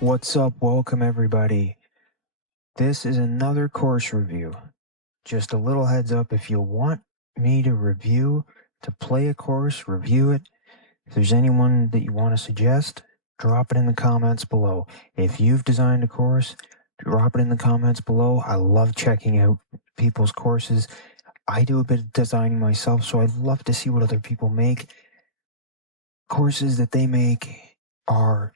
What's up? Welcome everybody. This is another course review. Just a little heads up, if you want me to play a course, review it. If there's anyone that you want to suggest, drop it in the comments below. If you've designed a course, drop it in the comments below. I love checking out people's courses. I do a bit of designing myself, so I'd love to see what other people make. Courses that they make are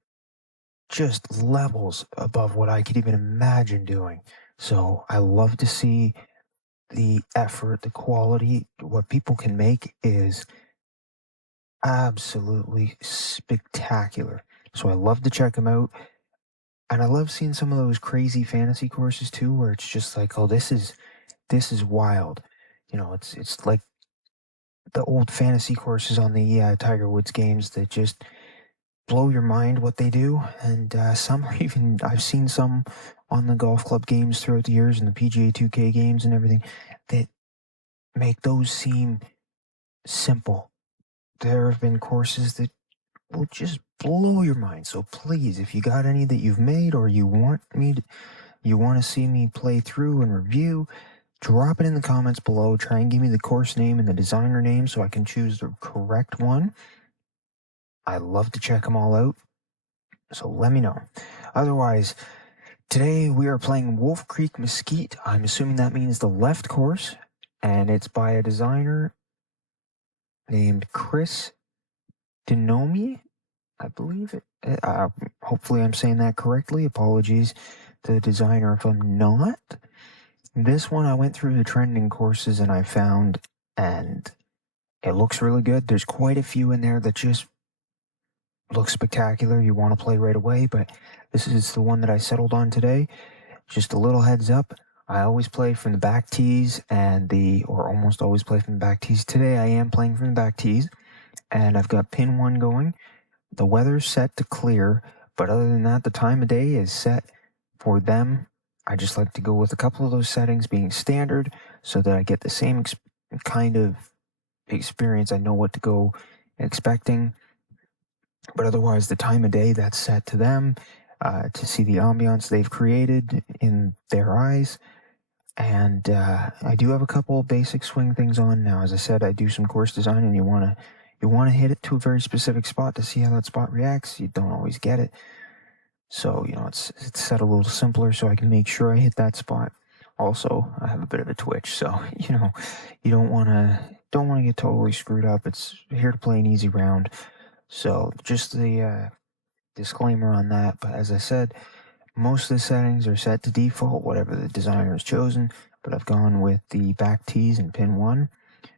just levels above what I could even imagine doing. So I love to see the effort, the quality. What people can make is absolutely spectacular. So I love to check them out. And I love seeing some of those crazy fantasy courses too, where it's just like, oh, this is wild. You know, it's like the old fantasy courses on the Tiger Woods games that just blow your mind what they do. And some are even, I've seen some on the golf club games throughout the years and the PGA 2K games and everything that make those seem simple. There have been courses that will just blow your mind. So please, if you got any that you've made or you want to see me play through and review, drop it in the comments below. Try and give me the course name and the designer name so I can choose the correct one. I love to check them all out. So let me know. Otherwise, today we are playing Wolf Creek Mesquite. I'm assuming that means the left course, and it's by a designer named chris.denomy, I believe it. Hopefully I'm saying that correctly. Apologies to the designer if I'm not. This one I went through the trending courses and I found, and it looks really good. There's quite a few in there that just look spectacular. You want to play right away, but this is the one that I settled on today. Just a little heads up, I always play from the back tees or almost always play from the back tees. Today I am playing from the back tees, and I've got pin 1 going. The weather's set to clear, but other than that, the time of day is set for them. I just like to go with a couple of those settings being standard so that I get the same kind of experience. I know what to go expecting. But otherwise, the time of day that's set to them to see the ambiance they've created in their eyes. And I do have a couple of basic swing things on now. As I said, I do some course design, and you want to hit it to a very specific spot to see how that spot reacts. You don't always get it, so it's set a little simpler so I can make sure I hit that spot. Also, I have a bit of a twitch, so you don't want to get totally screwed up. It's here to play an easy round. So just the disclaimer on that. But as I said, most of the settings are set to default, whatever the designer has chosen, but I've gone with the back tees and pin 1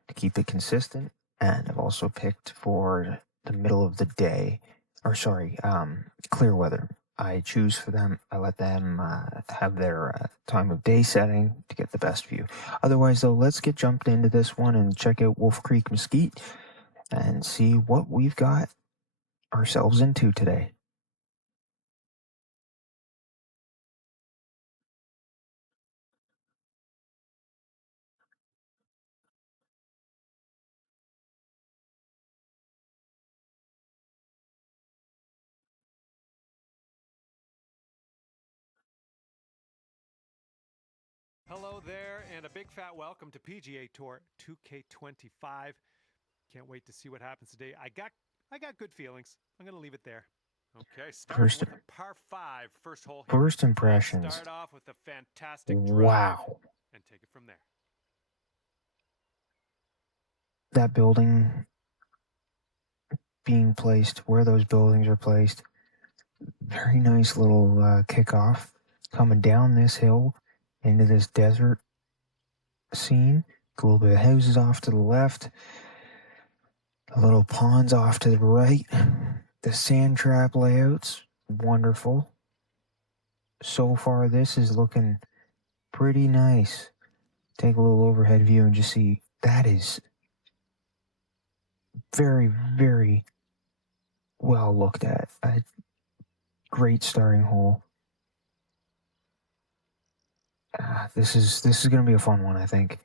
to keep it consistent. And I've also picked for the middle of the day, clear weather. I choose for them, I let them have their time of day setting to get the best view. Otherwise, though, let's get jumped into this one and check out Wolf Creek Mesquite and see what we've got ourselves into today. Hello there, and a big fat welcome to PGA Tour 2K25. Can't wait to see what happens today. I got good feelings. I'm going to leave it there. Okay, starting with a par 5 first hole here. First impressions. Let's start off with a fantastic drive and take it from there. That building being placed, where those buildings are placed, very nice little kickoff coming down this hill into this desert scene. A little bit of houses off to the left, a little ponds off to the right. The sand trap layouts, wonderful. So far, this is looking pretty nice. Take a little overhead view and just see that is very, very well looked at. A great starting hole. This is going to be a fun one, I think.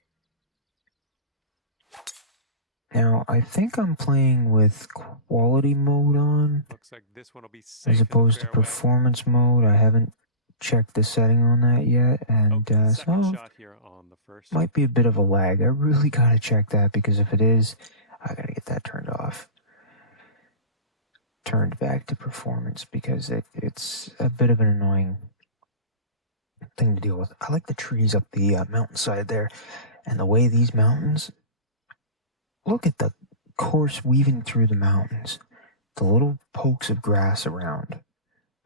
Now, I think I'm playing with quality mode on. Looks like this one will be safe as opposed to performance mode. I haven't checked the setting on that yet, and second so shot here on the first. Might be a bit of a lag. I really gotta check that, because if it is, I gotta get that turned off. Turned back to performance, because it's a bit of an annoying thing to deal with. I like the trees up the mountainside there, and the way these mountains, look at the course weaving through the mountains, the little pokes of grass around.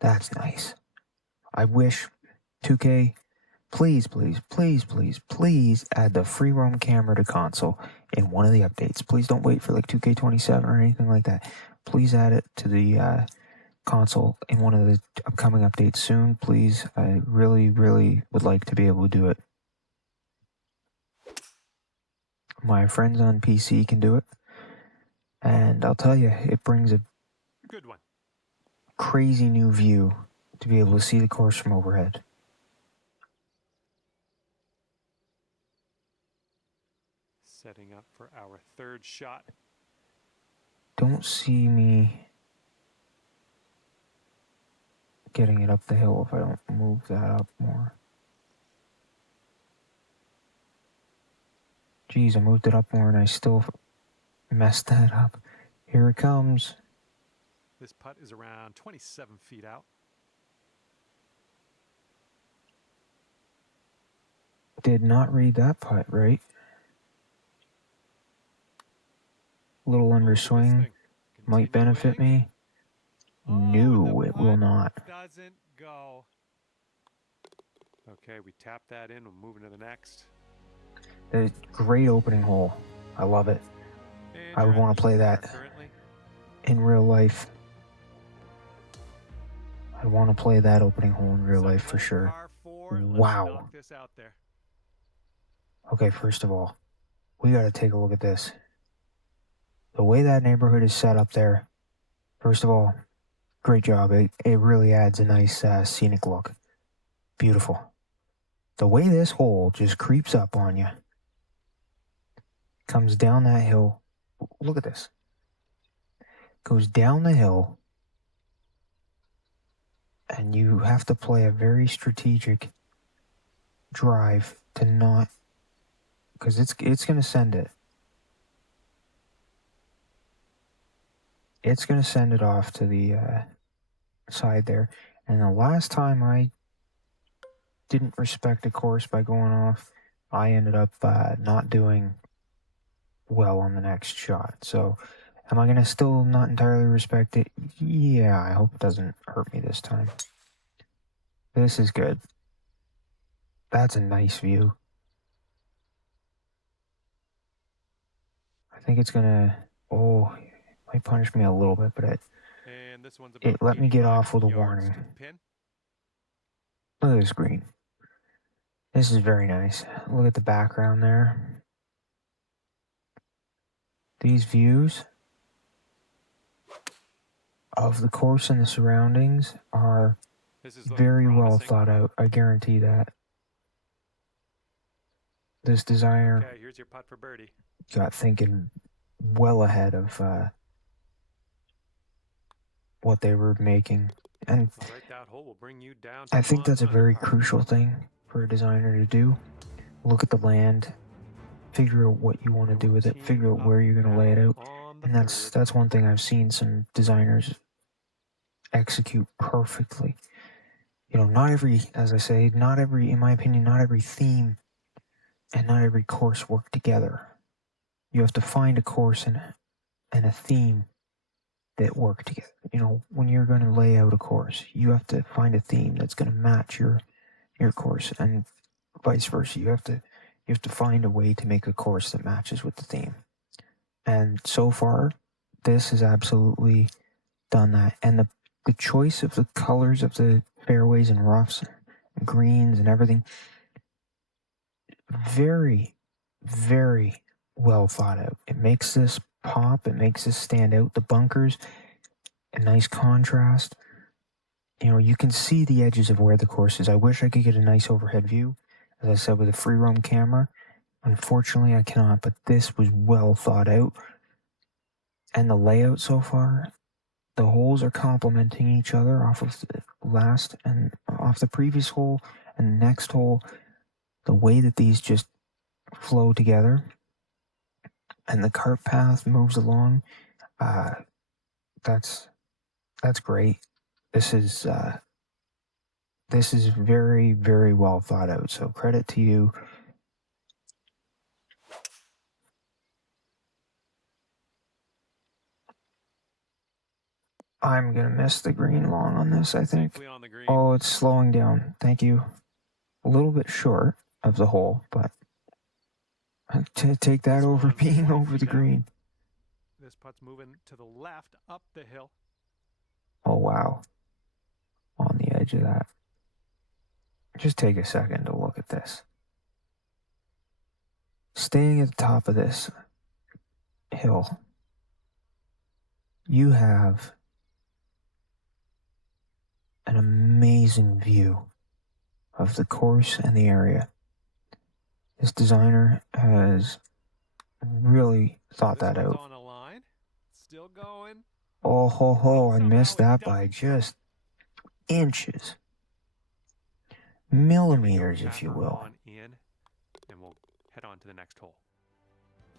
That's nice. I wish 2K, please add the free roam camera to console in one of the updates. Please don't wait for like 2K27 or anything like that. Please add it to the console in one of the upcoming updates soon, please. I really would like to be able to do it. My friends on PC can do it, and I'll tell you, it brings a good one. Crazy new view to be able to see the course from overhead. Setting up for our third shot. Don't see me getting it up the hill if I don't move that up more. Geez, I moved it up more and I still messed that up. Here it comes. This putt is around 27 feet out. Did not read that putt right. Little underswing might benefit me. No, it will not. Doesn't go. Okay, we tap that in. We're moving to the next. A great opening hole. I love it. I would want to play that in real life. I want to play that opening hole in real life for sure. Wow. Okay, first of all, we got to take a look at this. The way that neighborhood is set up there, first of all, great job. It really adds a nice scenic look. Beautiful. The way this hole just creeps up on you, comes down that hill. Look at this. Goes down the hill, and you have to play a very strategic drive to not, because it's going to send it. It's going to send it off to the side there. And the last time I didn't respect a course by going off, I ended up not doing well on the next shot. So am I going to still not entirely respect it? Yeah, I hope it doesn't hurt me this time. This is good. That's a nice view. I think it's going to, it might punish me a little bit, but it let me get off with a warning. Look at this green. This is very nice. Look at the background there. These views of the course and the surroundings are very well thought out. I guarantee that. This designer here's your putt for birdie. Got thinking well ahead of what they were making. And I think that's a very crucial thing for a designer to do. Look at the land, figure out what you want to do with it, figure out where you're going to lay it out. And that's one thing I've seen some designers execute perfectly. You know, not every, as I say, in my opinion, not every theme and not every course work together. You have to find a course and a theme that work together. You know, when you're going to lay out a course, you have to find a theme that's going to match your course, and vice versa. You have to find a way to make a course that matches with the theme. And so far, this has absolutely done that. And the choice of the colors of the fairways and roughs and greens and everything, very well thought out. It makes this pop, it makes this stand out. The bunkers, a nice contrast. You know, you can see the edges of where the course is. I wish I could get a nice overhead view, as I said, with a free roam camera. Unfortunately, I cannot, but this was well thought out. And the layout so far, the holes are complementing each other off of the last and off the previous hole and the next hole. The way that these just flow together and the cart path moves along, that's great. This is very, very well thought out. So credit to you. I'm gonna miss the green long on this, I think. Safely on the green. Oh, it's slowing down. Thank you. A little bit short of the hole, but to take that This over one's being 20 over feet the out. green. This putt's moving to the left up the hill. Oh wow. On the edge of that. Just take a second to look at this. Staying at the top of this hill, you have an amazing view of the course and the area. This designer has really thought This that one's out. on a line. Still going. Oh ho ho, I missed Somehow it that by doesn't just inches. Here we go. Millimeters, if Tap you her will. on in, and we'll head on to the next hole.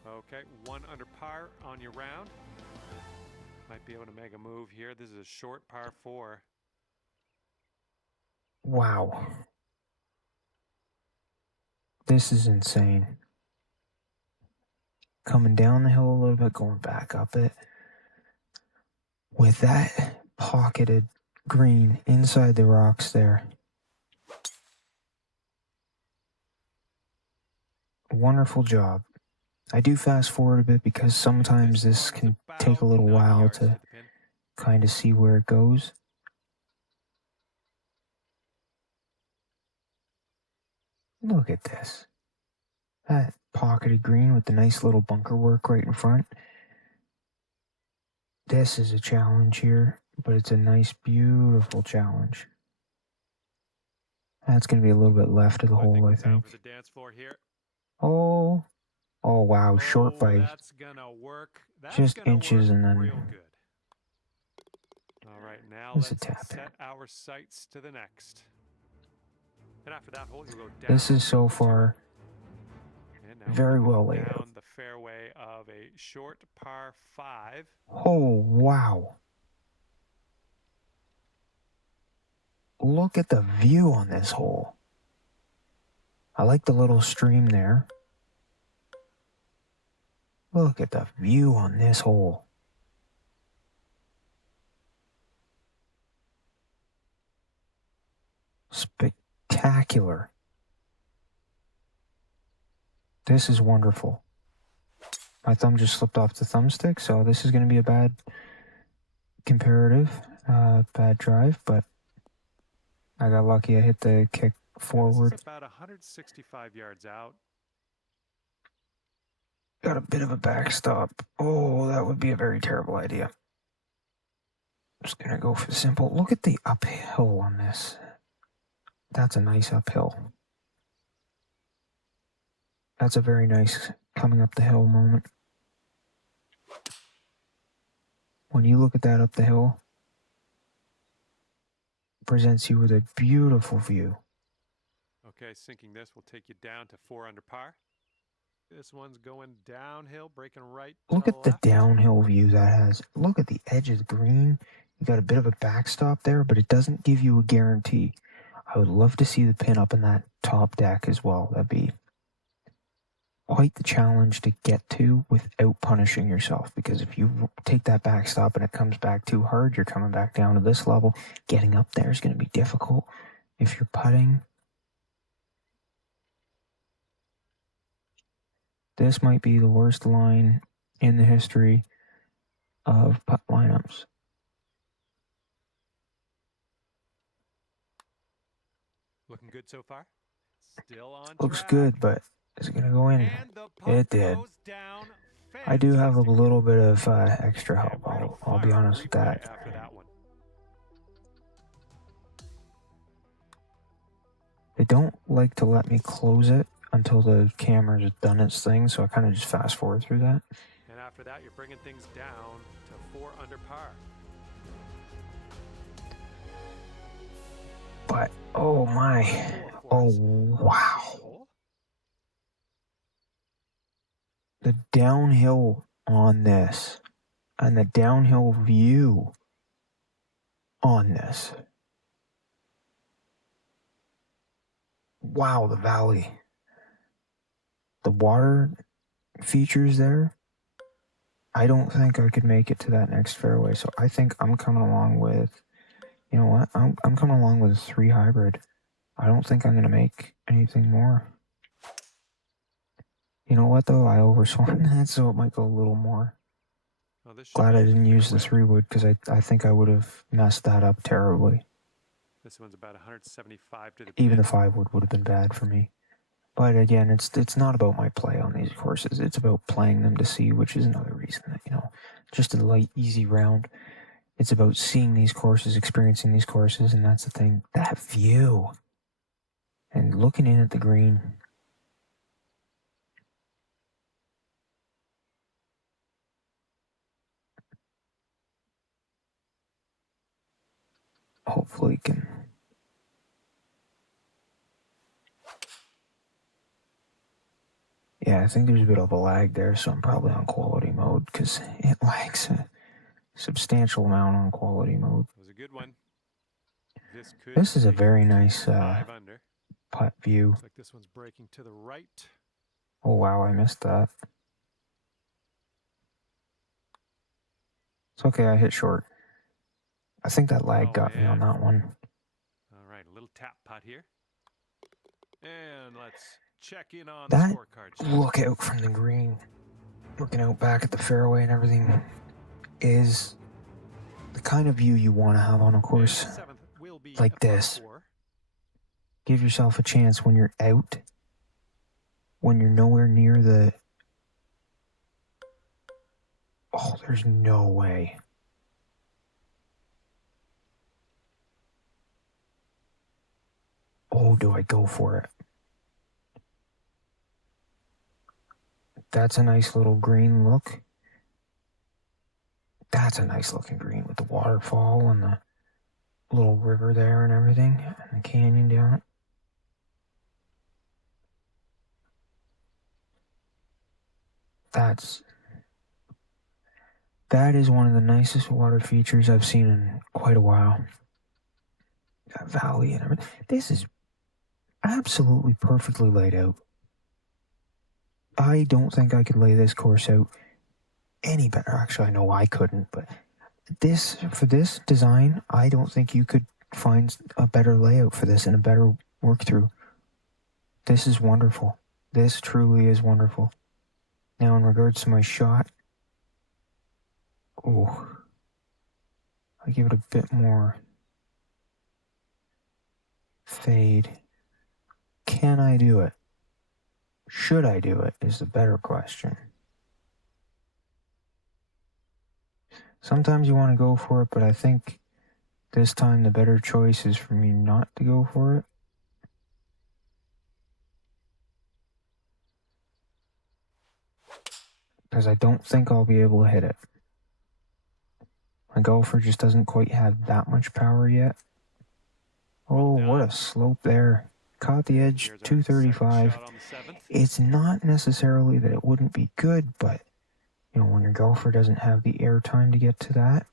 Okay, 1 under par on your round. Might be able to make a move here. This is a short par 4. Wow. This is insane. Coming down the hill a little bit, going back up it. With that pocketed green inside the rocks there. Wonderful job. I do fast forward a bit because sometimes this can take a little while to kind of see where it goes. Look at this. That pocketed green with the nice little bunker work right in front. This is a challenge here, but it's a nice, beautiful challenge. That's going to be a little bit left of the hole, I think. For the dance floor here. Oh wow, short by that's gonna work. That's just gonna inches work and then real good. All right, now There's a let's tap set in. our sights to the next. And after that hole, you go down. This is so far very well laid out. Down the fairway of a short par 5. Oh wow. Look at the view on this hole. I like the little stream there. Look at the view on this hole. Spectacular. This is wonderful. My thumb just slipped off the thumbstick, so this is going to be a bad comparative, bad drive, but I got lucky. I hit the kick forward. This is about 165 yards out. Got a bit of a backstop. Oh, that would be a very terrible idea. Just gonna go for the simple. Look at the uphill on this. That's a nice uphill. That's a very nice coming up the hill moment. When you look at that up the hill, it presents you with a beautiful view. Okay, sinking this will take you down to 4 under par. This one's going downhill, breaking right. Look at the downhill view that has. Look at the edge of the green. You got a bit of a backstop there, but it doesn't give you a guarantee. I would love to see the pin up in that top deck as well. That'd be quite the challenge to get to without punishing yourself, because if you take that backstop and it comes back too hard, you're coming back down to this level. Getting up there is going to be difficult if you're putting. This might be the worst line in the history of putt lineups. Looking good so far. Still on Looks track. Good, but is it going to go in? It did. Down. I do have a little bit of extra help. I'll be honest with that. After that one. They don't like to let me close it until the camera's done its thing, so I kind of just fast forward through that. after that, you're bringing things down to 4 under par. But, oh my. Oh, wow. The downhill on this and the downhill view on this. Wow, the valley. The water features there. I don't think I could make it to that next fairway, so I think I'm coming along with, you know what, I'm coming along with a 3 hybrid. I don't think I'm going to make anything more. You know what, though? I overswung that, so it might go a little more. Glad I didn't use the 3-wood, because I think I would have messed that up terribly. This one's about 175 to the Even the 5-wood would have been bad for me. But again, it's not about my play on these courses. It's about playing them to see, which is another reason that, you know, just a light, easy round. It's about seeing these courses, experiencing these courses, and that's the thing. That view. And looking in at the green. Hopefully can... Yeah, I think there's a bit of a lag there, so I'm probably on quality mode, because it lags a substantial amount on quality mode. That was a good one. This is a very nice putt view. Looks like this one's breaking to the right. Oh, wow, I missed that. It's okay, I hit short. I think that lag got me on that one. All right, a little tap putt here. And let's check in on that the scorecards. Look out from the green, looking out back at the fairway and everything, is the kind of view you want to have on a course like this. Give yourself a chance when you're out, when you're nowhere near the... Oh, there's no way. Oh, do I go for it? That's a nice little green look. That's a nice looking green with the waterfall and the little river there and everything, and the canyon down it. That is one of the nicest water features I've seen in quite a while. That valley and everything. This is absolutely perfectly laid out. I don't think I could lay this course out any better. Actually, I know I couldn't, but for this design, I don't think you could find a better layout for this and a better work through. This is wonderful. This truly is wonderful. Now, in regards to my shot, I give it a bit more fade. Can I do it? Should I do it is the better question. Sometimes you want to go for it, but I think this time the better choice is for me not to go for it. Because I don't think I'll be able to hit it. My golfer just doesn't quite have that much power yet. Oh, what a slope there. Caught the edge, 235. It's not necessarily that it wouldn't be good, but, you know, when your golfer doesn't have the air time to get to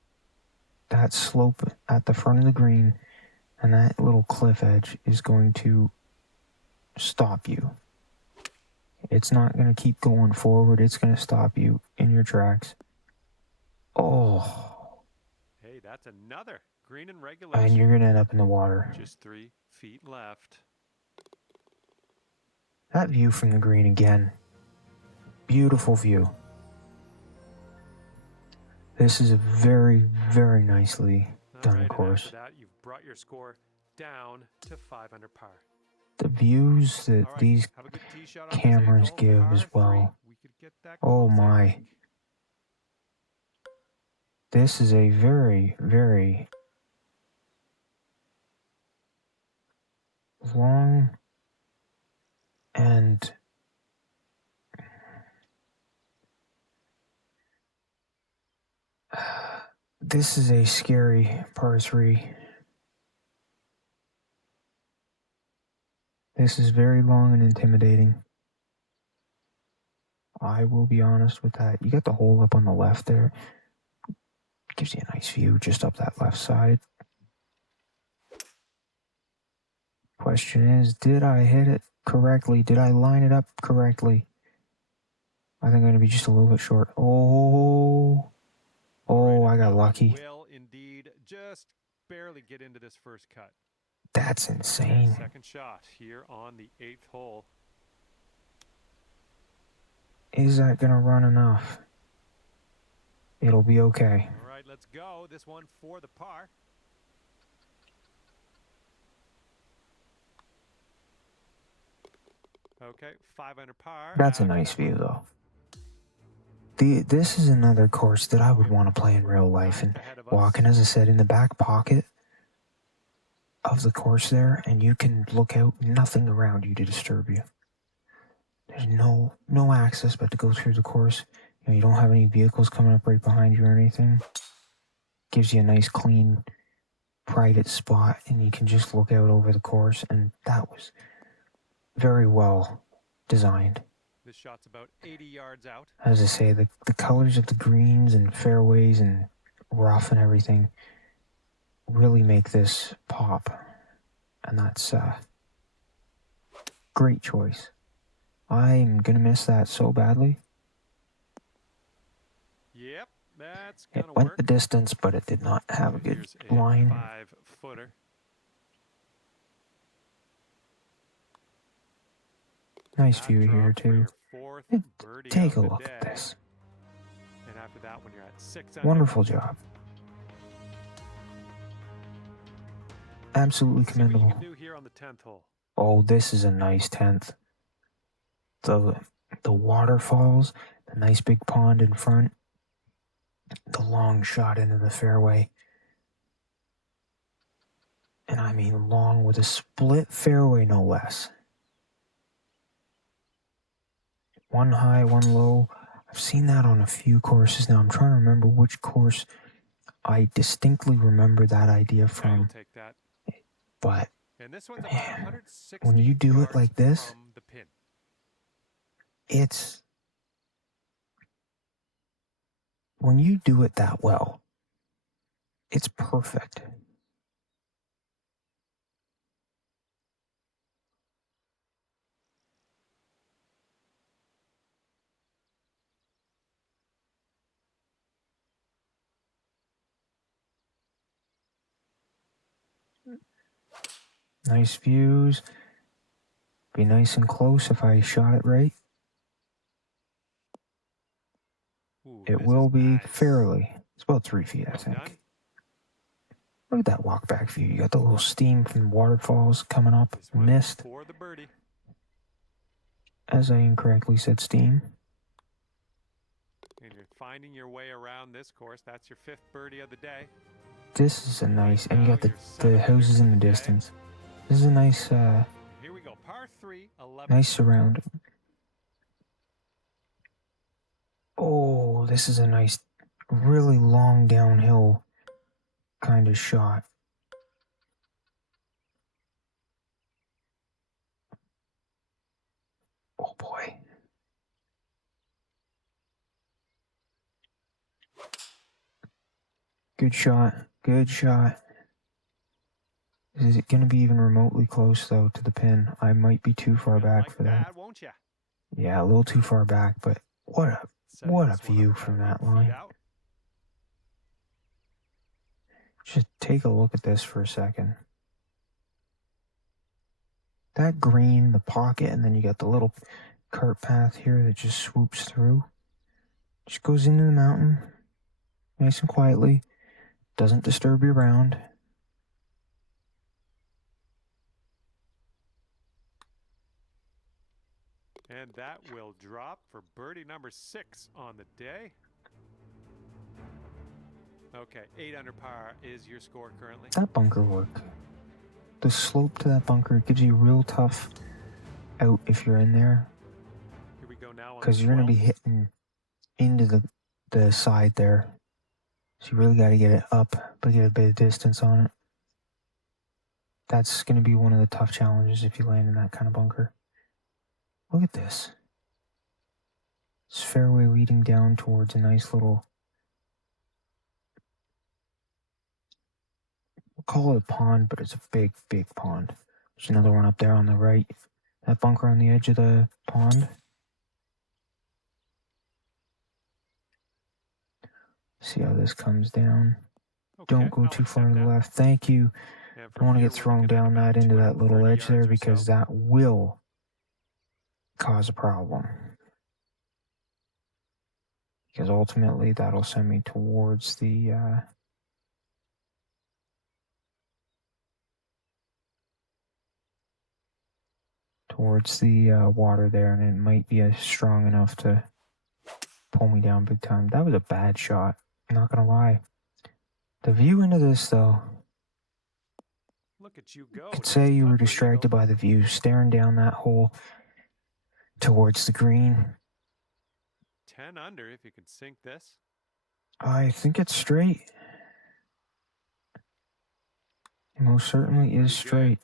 that slope at the front of the green and that little cliff edge is going to stop you. It's not going to keep going forward. It's going to stop you in your tracks. Oh. Hey, that's another green and regulation. And you're going to end up in the water. Just 3 feet left. That view from the green again. Beautiful view. This is a very, very nicely done course. After that, you've brought your score down to 5 under par. The views that these cameras give as well. Oh my. This is a very, very long and This is a scary par 3. This is very long and intimidating. I will be honest with that. You got the hole up on the left there. Gives you a nice view just up that left side. Question is, did I hit it correctly? Did I line it up correctly? I think I'm going to be just a little bit short. Oh, I got lucky. Will indeed just barely get into this first cut. That's insane. Second shot here on the 8th hole. Is that going to run enough? It'll be okay. All right, let's go. This one for the par. Okay, 5 under par. That's a nice view, though. This is another course that I would want to play in real life and walking, as I said, in the back pocket of the course there, and you can look out, nothing around you to disturb you. There's no access but to go through the course. You don't have any vehicles coming up right behind you or anything. Gives you a nice, clean, private spot, and you can just look out over the course, and that was very well designed. This shot's about 80 yards out. As I say, the colors of the greens and fairways and rough and everything really make this pop. And that's a great choice. I'm going to miss that so badly. Yep, that's going to It work. went the distance, but it did not have a good line. 5-footer. Nice view here, too. Take a look at this. And after that, when you're at 6 Wonderful job. Absolutely commendable. What you can do here on the 10th hole. Oh, this is a nice 10th. The waterfalls, the nice big pond in front, the long shot into the fairway. And I mean long with a split fairway, no less. One high, one low. I've seen that on a few courses now. I'm trying to remember which course I distinctly remember that idea from. Take that. But, and this one's man, when you do it like this, when you do it that well, it's perfect. Nice views. Be nice and close if I shot it right. Ooh, it will be fairly. It's about 3 feet, I think. Look at that walk back view. You got the little steam from the waterfalls coming up. Mist. For the birdie. As I incorrectly said, steam. And you're finding your way around this course. That's your 5th birdie of the day. This is a nice, and you got the houses in the distance. This is a nice, here we go. Par 3, 11. Nice surrounding. Oh, this is a nice, really long downhill kind of shot. Oh boy. Good shot. Good shot. Is it going to be even remotely close, though, to the pin? I might be too far back for that. Won't you? Yeah, a little too far back, but what a view from that line. Just take a look at this for a second. That green, the pocket, and then you got the little cart path here that just swoops through. Just goes into the mountain, nice and quietly. Doesn't disturb your round. And that will drop for birdie number 6 on the day. Okay, 8 under par is your score currently. That bunker work. The slope to that bunker gives you real tough out if you're in there. Here we go now. Because you're going to be hitting into the side there. So you really got to get it up, but get a bit of distance on it. That's going to be one of the tough challenges if you land in that kind of bunker. Look at this. It's fairway leading down towards a nice little, we'll call it a pond, but it's a big, big pond. There's another one up there on the right. That bunker on the edge of the pond. See how this comes down. Okay, Don't go I'll too far accept to the that. left. Thank you. And Don't want to here, get we're thrown looking at down about that into that little 240 edge there yards or because so. that will cause a problem. Because ultimately that'll send me towards the water there, and it might be strong enough to pull me down big time. That was a bad shot, I'm not gonna lie. The view into this though, Look at you go. could Nice say you were putt for distracted eagle. by the view, staring down that hole towards the green. 10 under if you can sink this. I think it's straight. It most certainly is straight.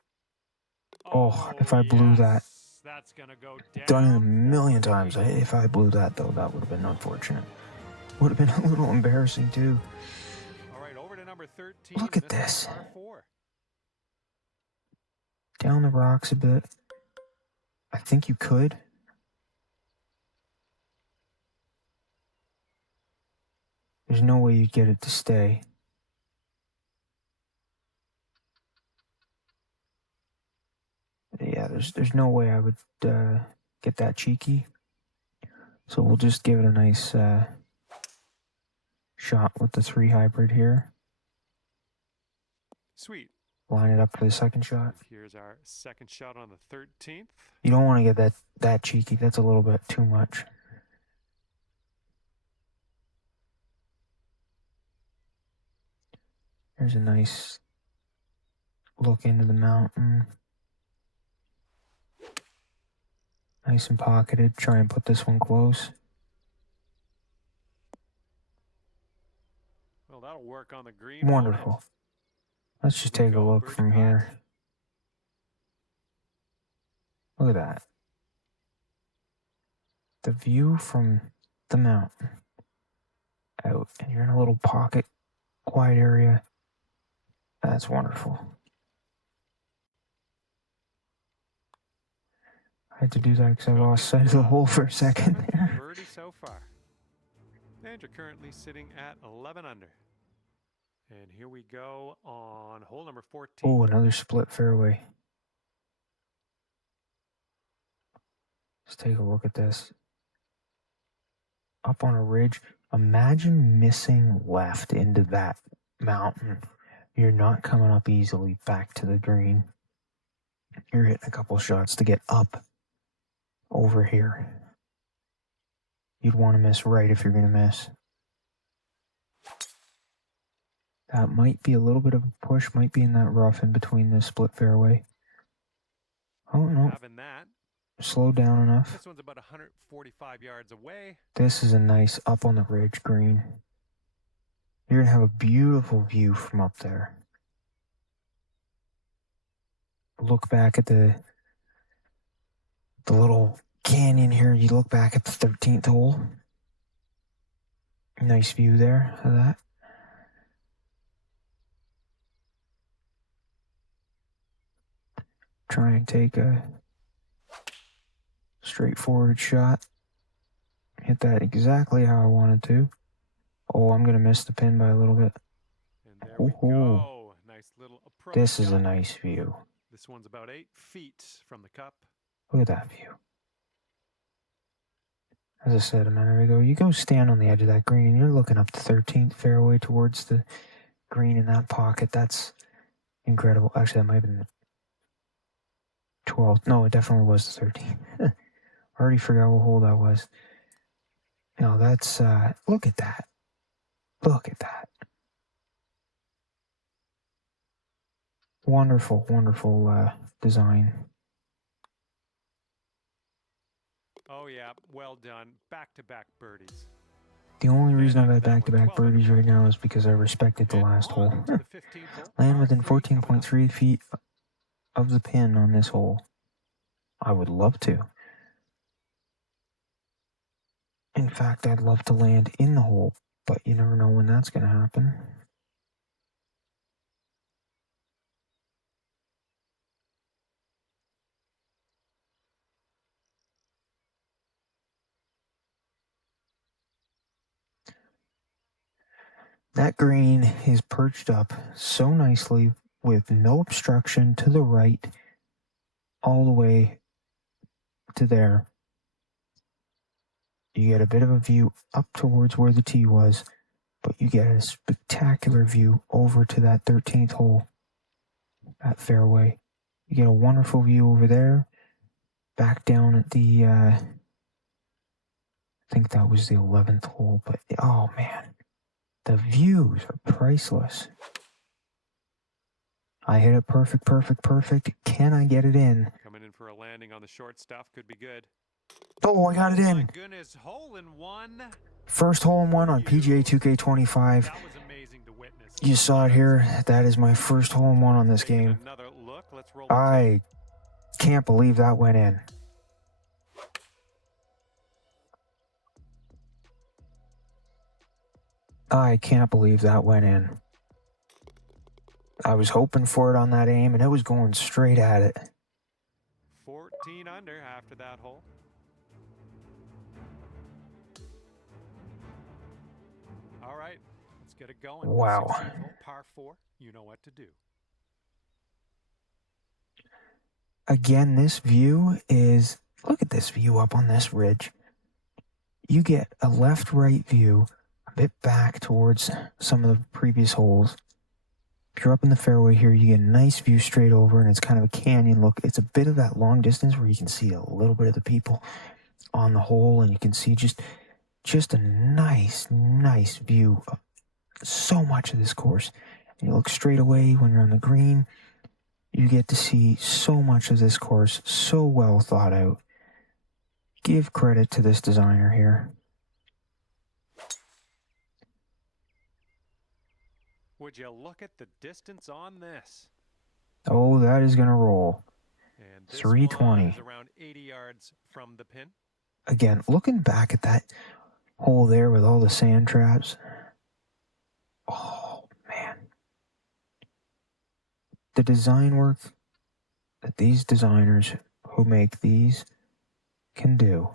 Oh, if I blew that. That's gonna go Done it a down million for the times. eagle. If I blew that though, that would have been unfortunate. Would have been a little embarrassing too. All right, over to number 13. Look at this. Par 4. Down the rocks a bit. I think you could. There's no way you'd get it to stay. Yeah, there's no way I would get that cheeky. So we'll just give it a nice shot with the 3 hybrid here. Sweet. Line it up for the second shot. Here's our second shot on the 13th. You don't want to get that cheeky. That's a little bit too much. There's a nice look into the mountain. Nice and pocketed. Try and put this one close. Well, that'll work on the green. Wonderful. Let's just take a look from here. Look at that. The view from the mountain out, and you're in a little pocket, quiet area. That's wonderful. I had to do that because I lost sight of the hole for a second there. Birdie so far. And you're currently sitting at 11 under. And here we go on hole number 14. Oh, another split fairway. Let's take a look at this. Up on a ridge. Imagine missing left into that mountain. You're not coming up easily back to the green. You're hitting a couple shots to get up over here. You'd want to miss right if you're going to miss. That might be a little bit of a push, might be in that rough in between the split fairway. Oh, no. Having that. Slow down enough. This one's about 145 yards away. This is a nice up on the ridge green. You're going to have a beautiful view from up there. Look back at the little canyon here. You look back at the 13th hole. Nice view there of that. Try and take a straightforward shot. Hit that exactly how I wanted to. Oh, I'm going to miss the pin by a little bit. And there we go. Nice little approach. This is a nice view. This one's about 8 feet from the cup. Look at that view. As I said a minute ago, you go stand on the edge of that green and you're looking up the 13th fairway towards the green in that pocket. That's incredible. Actually, that might have been the 12th. No, it definitely was the 13th. I already forgot what hole that was. No, that's, look at that. Look at that. Wonderful, wonderful design. Oh, yeah. Well done. Back-to-back birdies. The only reason I've had back-to-back birdies right now is because I respected the last hole. Land within 14.3 feet of the pin on this hole. I would love to. In fact, I'd love to land in the hole, but you never know when that's going to happen. That green is perched up so nicely with no obstruction to the right all the way to there. You get a bit of a view up towards where the tee was, but you get a spectacular view over to that 13th hole at fairway. You get a wonderful view over there, back down at the, I think that was the 11th hole, but oh man, the views are priceless. I hit it perfect. Can I get it in? Coming in for a landing on the short stuff could be good. Oh, I got it in. My goodness, hole in one. First hole in one on PGA 2K25. That was amazing to witness. You saw it here. That is my first hole in one on this game. Another look. Let's roll. I can't believe that went in. I can't believe that went in. I was hoping for it on that aim, and it was going straight at it. 14 under after that hole. All right, let's get it going. Wow. 16th hole, par 4. You know what to do. Again, this view is, look at this view up on this ridge. You get a left-right view, a bit back towards some of the previous holes. If you're up in the fairway here, you get a nice view straight over, and it's kind of a canyon look. It's a bit of that long distance where you can see a little bit of the people on the hole, and you can see just a nice view of so much of this course. And you look straight away when you're on the green, you get to see so much of this course, so well thought out. Give credit to this designer here. Would you look at the distance on this? Oh, that is going to roll. And this 320. one is around 80 yards from the pin. Again, looking back at that hole there with all the sand traps. Oh, man. The design work that these designers who make these can do.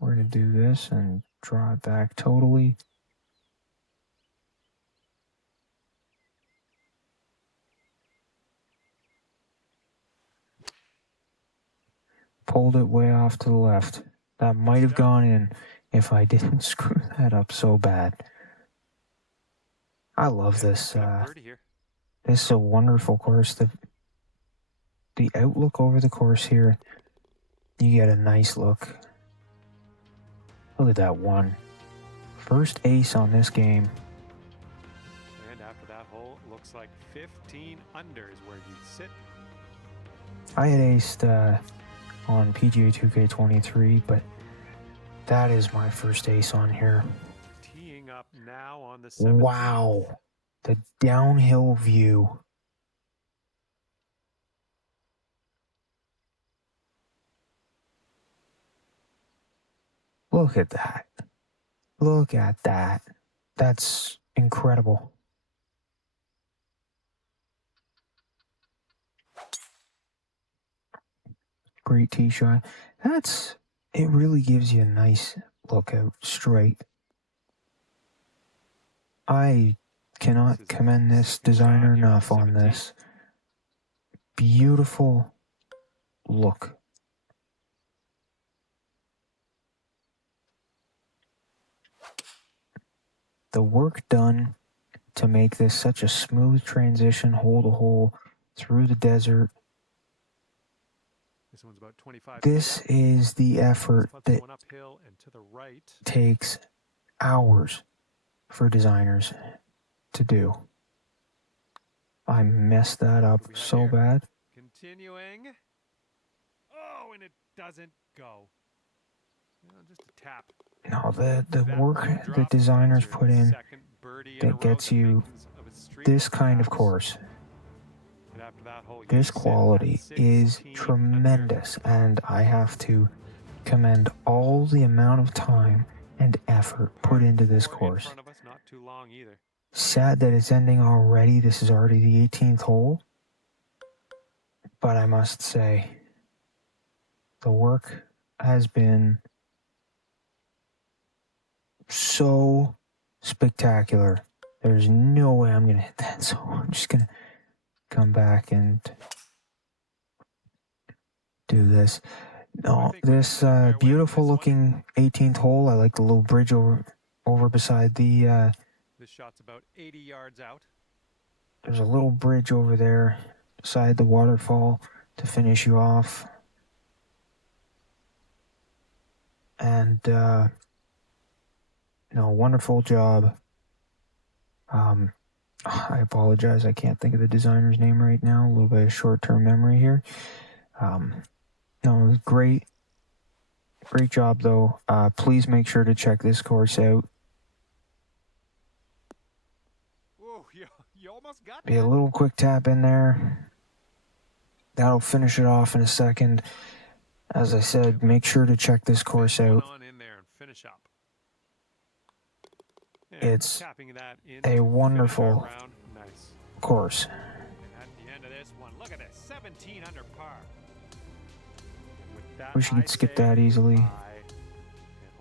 We're going to do this and draw it back totally. Pulled it way off to the left. That might have gone in if I didn't screw that up so bad. I love this. This is a wonderful course. The outlook over the course here, you get a nice look. Look at that one. First ace on this game. And after that hole, it looks like 15 under is where you'd sit. I had aced on PGA 2K23, but that is my first ace on here. Teeing up now on the 17th. Wow. The downhill view. Look at that. Look at that. That's incredible. Great tee shot. It really gives you a nice look out straight. I cannot commend this designer enough on this. Beautiful look. The work done to make this such a smooth transition hole to hole through the desert. This one's about 25 this is the effort that uphill and to the right. Takes hours for designers to do. I messed that up so bad. Continuing. Oh, and it doesn't go. Just a tap. No, the work that designers put in that gets you this kind of course, this quality is tremendous, and I have to commend all the amount of time and effort put into this course. Sad that it's ending already. This is already the 18th hole, but I must say the work has been so spectacular. There's no way I'm gonna hit that, so I'm just gonna come back and do this. No, this beautiful looking 18th hole. I like the little bridge over beside the this shot's about 80 yards out. There's a little bridge over there beside the waterfall to finish you off. And wonderful job. I apologize, I can't think of the designer's name right now. A little bit of short-term memory here. It was great job though. Please make sure to check this course out. Whoa, you almost got Be a little quick tap in there. That'll finish it off in a second. As I said, make sure to check this course out. It's a wonderful course. At the end of this one, look at this, 17 under par. Wish you could skip that easily.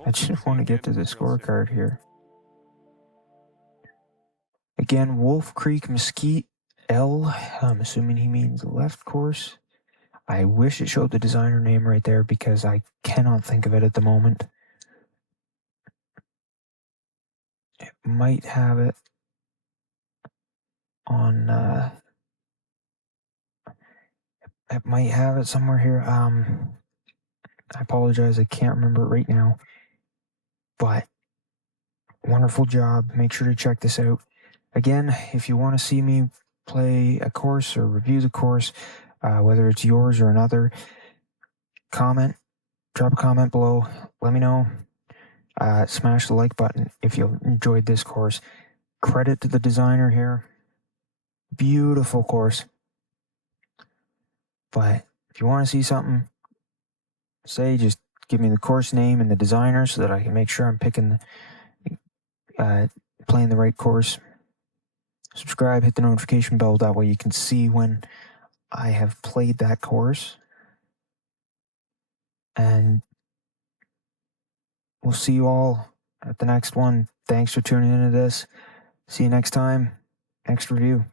I just want to get to the scorecard here. Again, Wolf Creek Mesquite L. I'm assuming he means left course. I wish it showed the designer name right there because I cannot think of it at the moment. It might have it on it might have it somewhere here. I apologize, I can't remember it right now. But wonderful job. Make sure to check this out. Again, if you want to see me play a course or review the course, whether it's yours or another, drop a comment below, let me know. Smash the like button if you enjoyed this course. Credit to the designer here. Beautiful course. But if you want to see something, just give me the course name and the designer so that I can make sure I'm playing the right course. Subscribe, hit the notification bell, that way you can see when I have played that course. And we'll see you all at the next one. Thanks for tuning into this. See you next time. Next review.